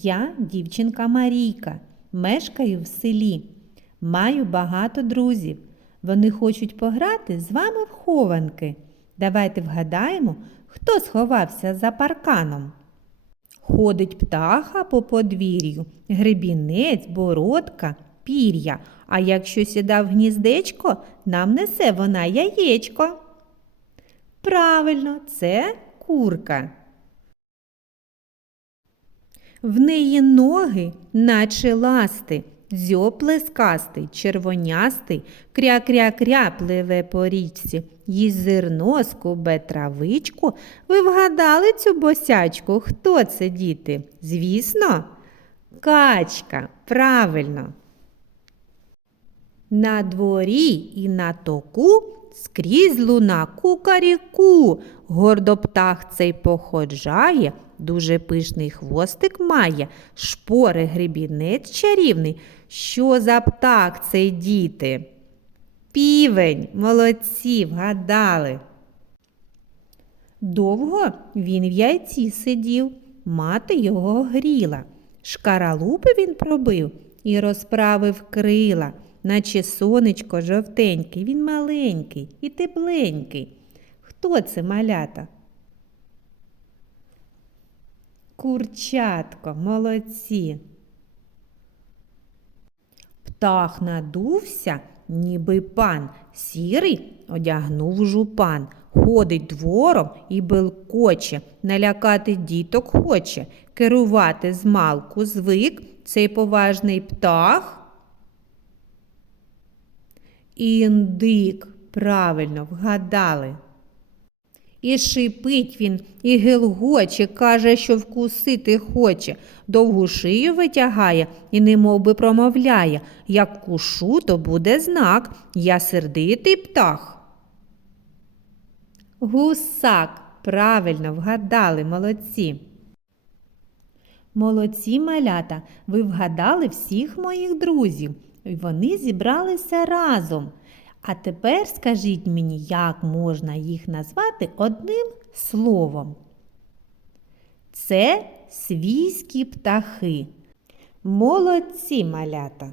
Я дівчинка Марійка, мешкаю в селі. Маю багато друзів. Вони хочуть пограти з вами в хованки. Давайте вгадаємо, хто сховався за парканом. Ходить птаха по подвір'ю, гребінець, бородка, пір'я. А якщо сідав гніздечко, нам несе вона яєчко. Правильно, це курка. В неї ноги, наче ласти, дзьоб плескастий, червонястий, кря-кря-кря пливе по річці, їсть зерно, скубе травичку. Ви вгадали цю босячку? Хто це, діти? Звісно, качка, правильно. На дворі і на току скрізь луна кукаріку. Гордо птах цей походжає, дуже пишний хвостик має, шпори гребінець чарівний. Що за птах цей діти? Півень, молодці, вгадали. Довго він в яйці сидів, мати його гріла. Шкаралупи він пробив і розправив крила, наче сонечко жовтенький, він маленький і тепленький. Хто це малята? Курчатко, молодці. Птах надувся, ніби пан, сірий одягнув жупан, ходить двором і белкоче, налякати діток хоче, керувати змалку звик цей поважний птах. Індик, правильно вгадали. І шипить він, і гелгоче, каже, що вкусити хоче, довгу шию витягає і немов би промовляє, як кушу, то буде знак, я сердитий птах. Гусак, правильно вгадали, молодці. Молодці малята, ви вгадали всіх моїх друзів, і вони зібралися разом. А тепер скажіть мені, як можна їх назвати одним словом. Це свійські птахи. Молодці малята.